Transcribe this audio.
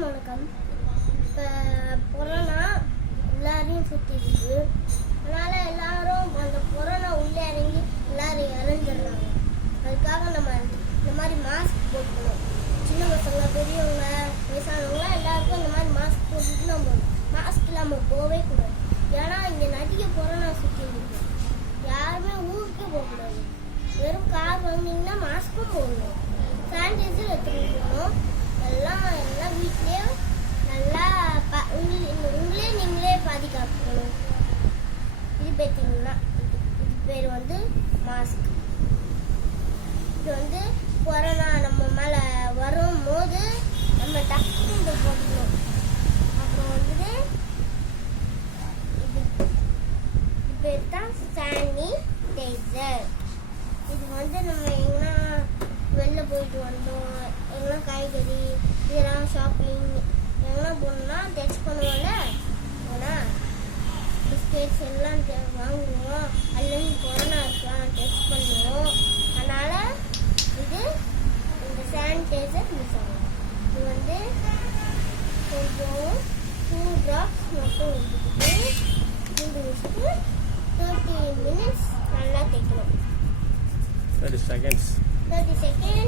வணக்கம். இப்போ கொரோனா எல்லாரையும் சுற்றி இருக்குது. அதனால் எல்லாரும் அந்த கொரோனா உள்ளே இறங்கி எல்லாரும் இறந்துடுறாங்க. அதுக்காக நம்ம இந்த மாதிரி மாஸ்க் போட்டுக்கணும். சின்ன பசங்க, பெரியவங்க, வயசானவங்க எல்லாருக்கும் இந்த மாதிரி மாஸ்க் போட்டுட்டு நம்ம மாஸ்க் இல்லாமல் போகவே கூடாது. ஏன்னா இங்கே நிறைய கொரோனா சுற்றி இருக்கு. யாருமே ஊருக்கே போகக்கூடாது. வெறும் கார் வாங்கினீங்கன்னா மாஸ்க்கும் போடணும், சானிடைசர் எடுத்துகிட்டு போகணும். எல்லாம் வீட்லேயே நல்லா உங்களே நீங்களே பாதுகாக்கணும். இது பார்த்தீங்கன்னா இது பேர் வந்து மாஸ்க். இது வந்து கொரோனா நம்ம மேலே வரும்போது நம்ம டக்குன்னு இதை போடணும். அப்புறம் வந்து இது பேர் தான் சானிடைசர். இது வந்து நம்ம எங்கன்னா வெளில போயிட்டு வந்தோம், எங்கன்னா காய்கறி இதெல்லாம் ஷாப்பிங் எங்கன்னா போனோம்னா டெஸ்ட் பண்ணுவோம்ல. ஆனால் பிஸ்கெட்ஸ் எல்லாம் வாங்குவோம், அதுலேருந்து கொரோனா இருக்கலாம் டெஸ்ட் பண்ணுவோம். அதனால் இந்த சானிடைசர் யூஸ் ஆகும். இது வந்து கொஞ்சம் 2 drops மட்டும் ஊற்றிக்கிட்டு வச்சுட்டு 30 minutes நல்லா தேய்க்கணும். 30 seconds. 30 seconds